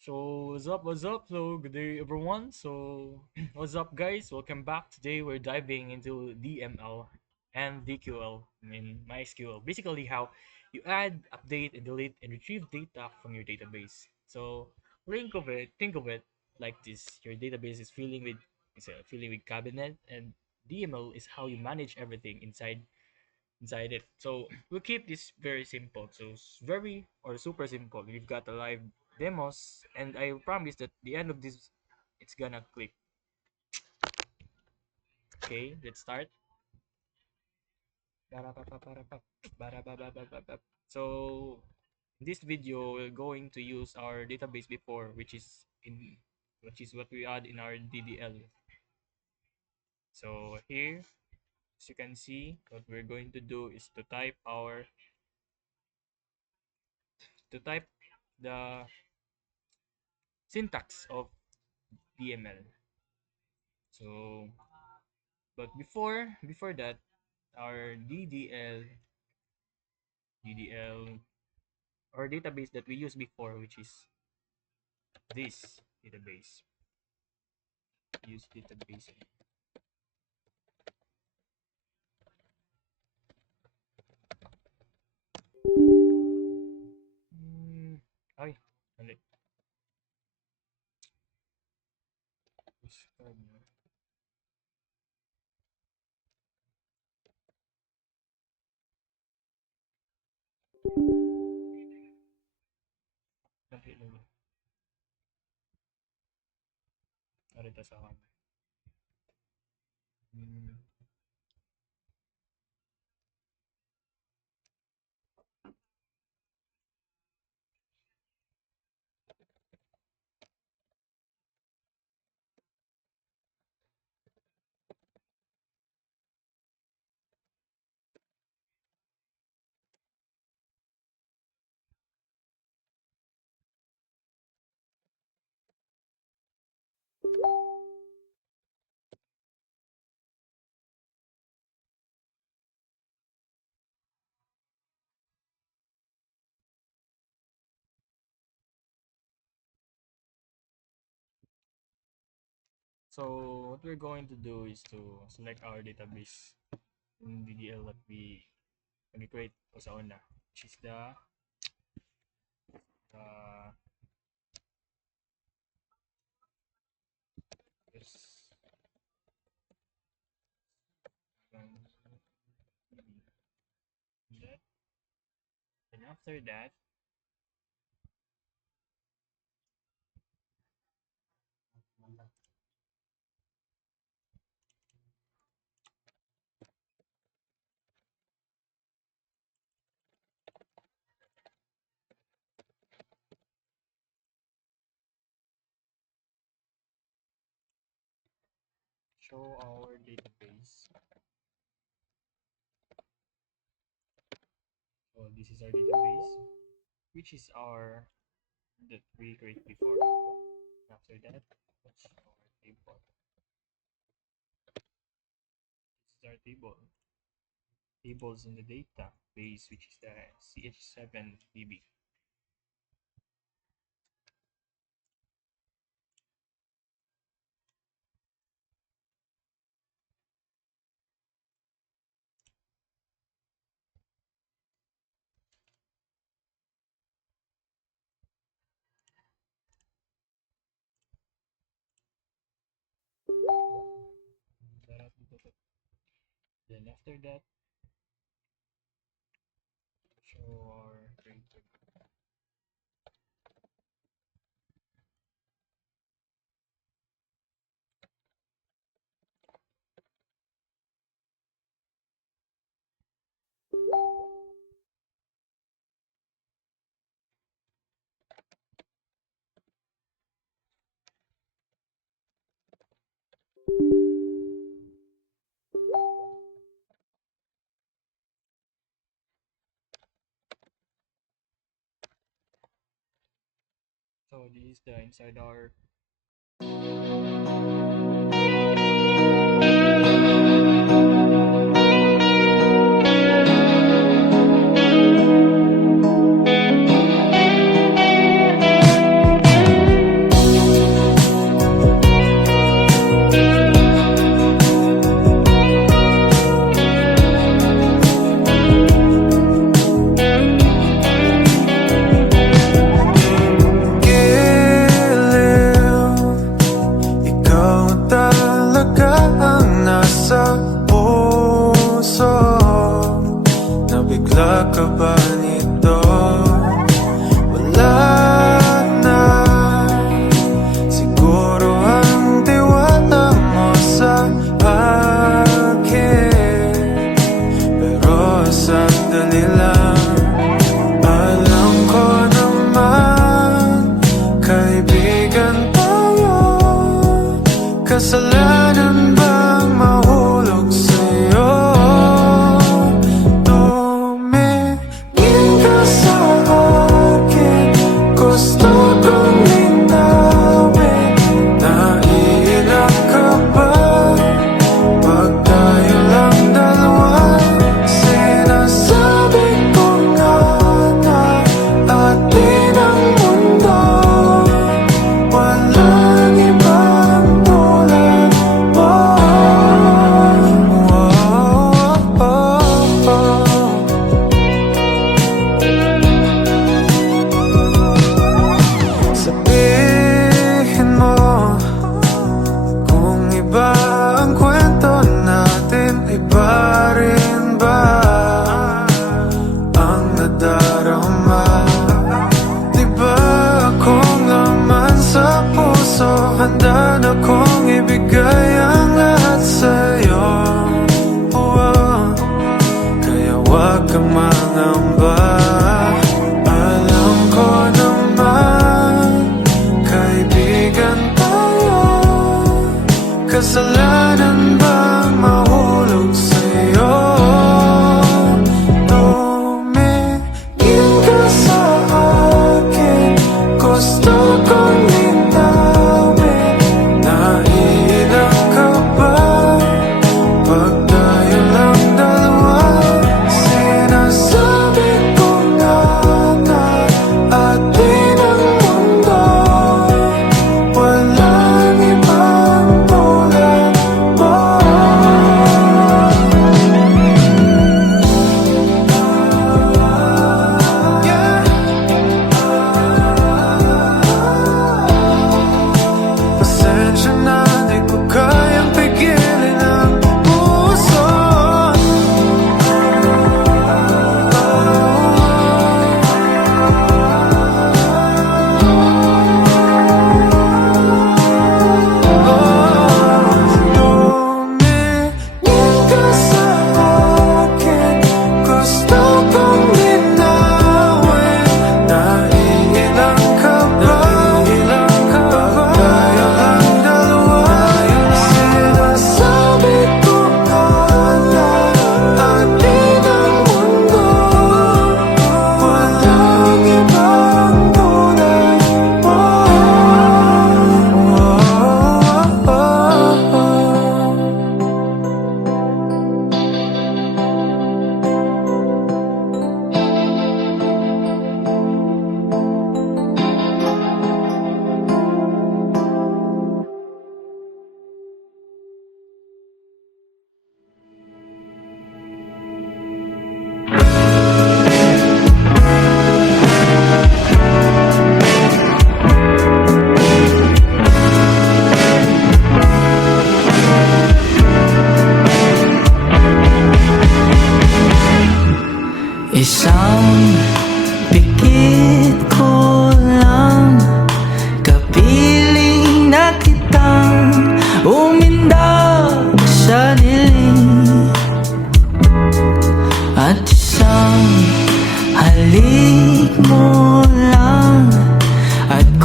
So what's up? So good day everyone. So what's up guys? Welcome back. Today we're diving into DML and DQL in MySQL. Basically how you add, update, and delete and retrieve data from your database. So think of it like this. Your database is filling with cabinet, and DML is how you manage everything inside it. So we'll keep this very simple. So very or super simple. We've got a live demos, and I promise that the end of this, it's gonna click. Okay, let's start. So in this video, we're going to use our database before, which is what we add in our DDL. So here, as you can see, what we're going to do is to type the syntax of DML. So, but before that, our DDL, or database that we used before, which is this database. Use database. Hmm, ay, mali. Discard mo. Mali lagi. Arita sa akin. Hmm. So what we're going to do is to select our database in DDL that we create po sa una, which is uh, this that. And after that, show our database. So this is our database, which is our that we create before. After that, what's our table? This is our table. Tables in the database, which is the CH7DB. Then after that, show our created. So this is the inside our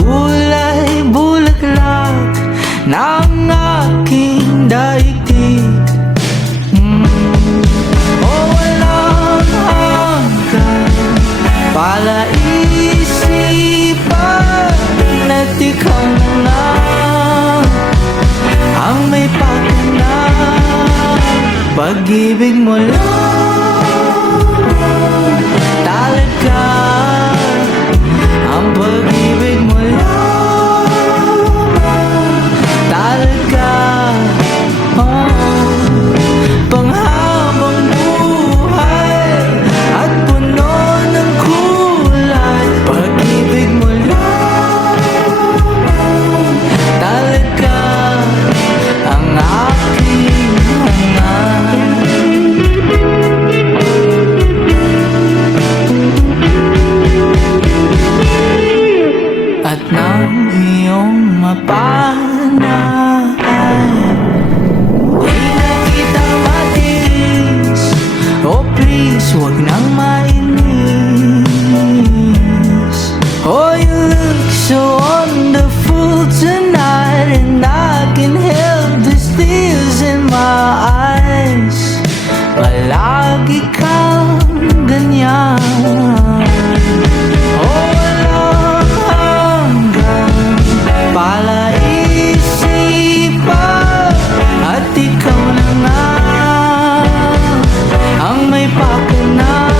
kulay bulaklak ng aking daigdig. O walang hanggang palaisipan at ikaw na nga ang may pakinang. Pag-ibig mo lang talaga, ang pag-ibig mo lang talaga. Panghabang buhay at puno ng kulay. Pag-ibig mo lang talaga ang aking hangat. At nang iyong mapanahan, di na kita matiis. Oh please, wag nang mainis. Oh, you look so wonderful tonight, and I can help the tears in my eyes. Palagi kang ganyan. Oh, walang hanggang palaisipan at ikaw na nga ang may pakinang.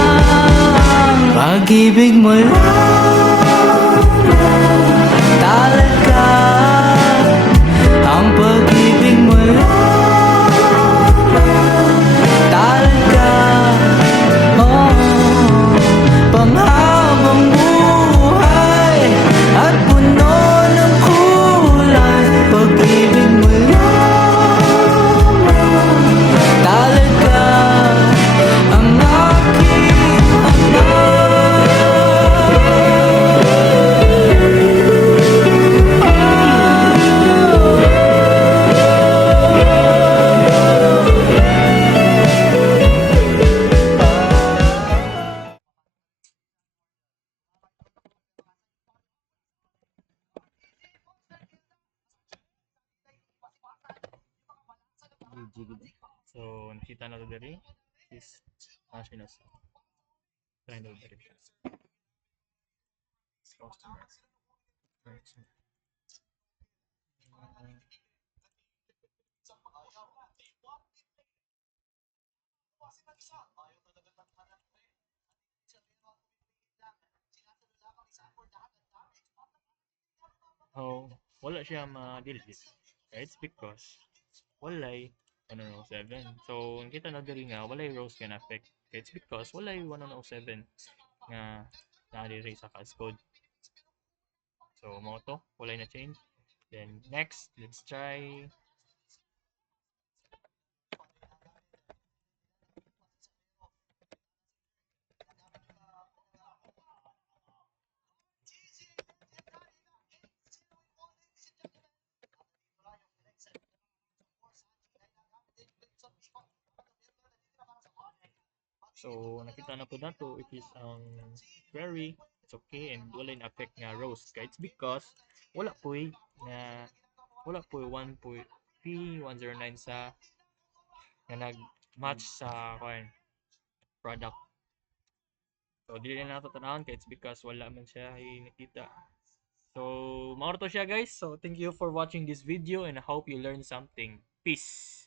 Pag-ibig mo lang talaga, ang pag-ibig mo lang talaga. Panghabang buhay at puno ng kulay. Pag-ibig mo lang talaga ang aking So, nakita na to diri is Ashinas. Try na diri. Customer. Oh, wala siya ma-delete. It's because walay 107. So, nakita na diri nga walay rows can affect. It's because walay 107 nga na-diri sa CAS code. So, mo to, walay na change. Then next, let's try So, nakita na po na to, it is query, it's okay, and wala na affect nga rows. Kaya it's because wala po na wala po 1 po P109 sa nga nag-match sa product. So, dili na nato tanawon kaya it's because wala man siya nakita. So, mauro to siya guys. So, thank you for watching this video and I hope you learned something. Peace!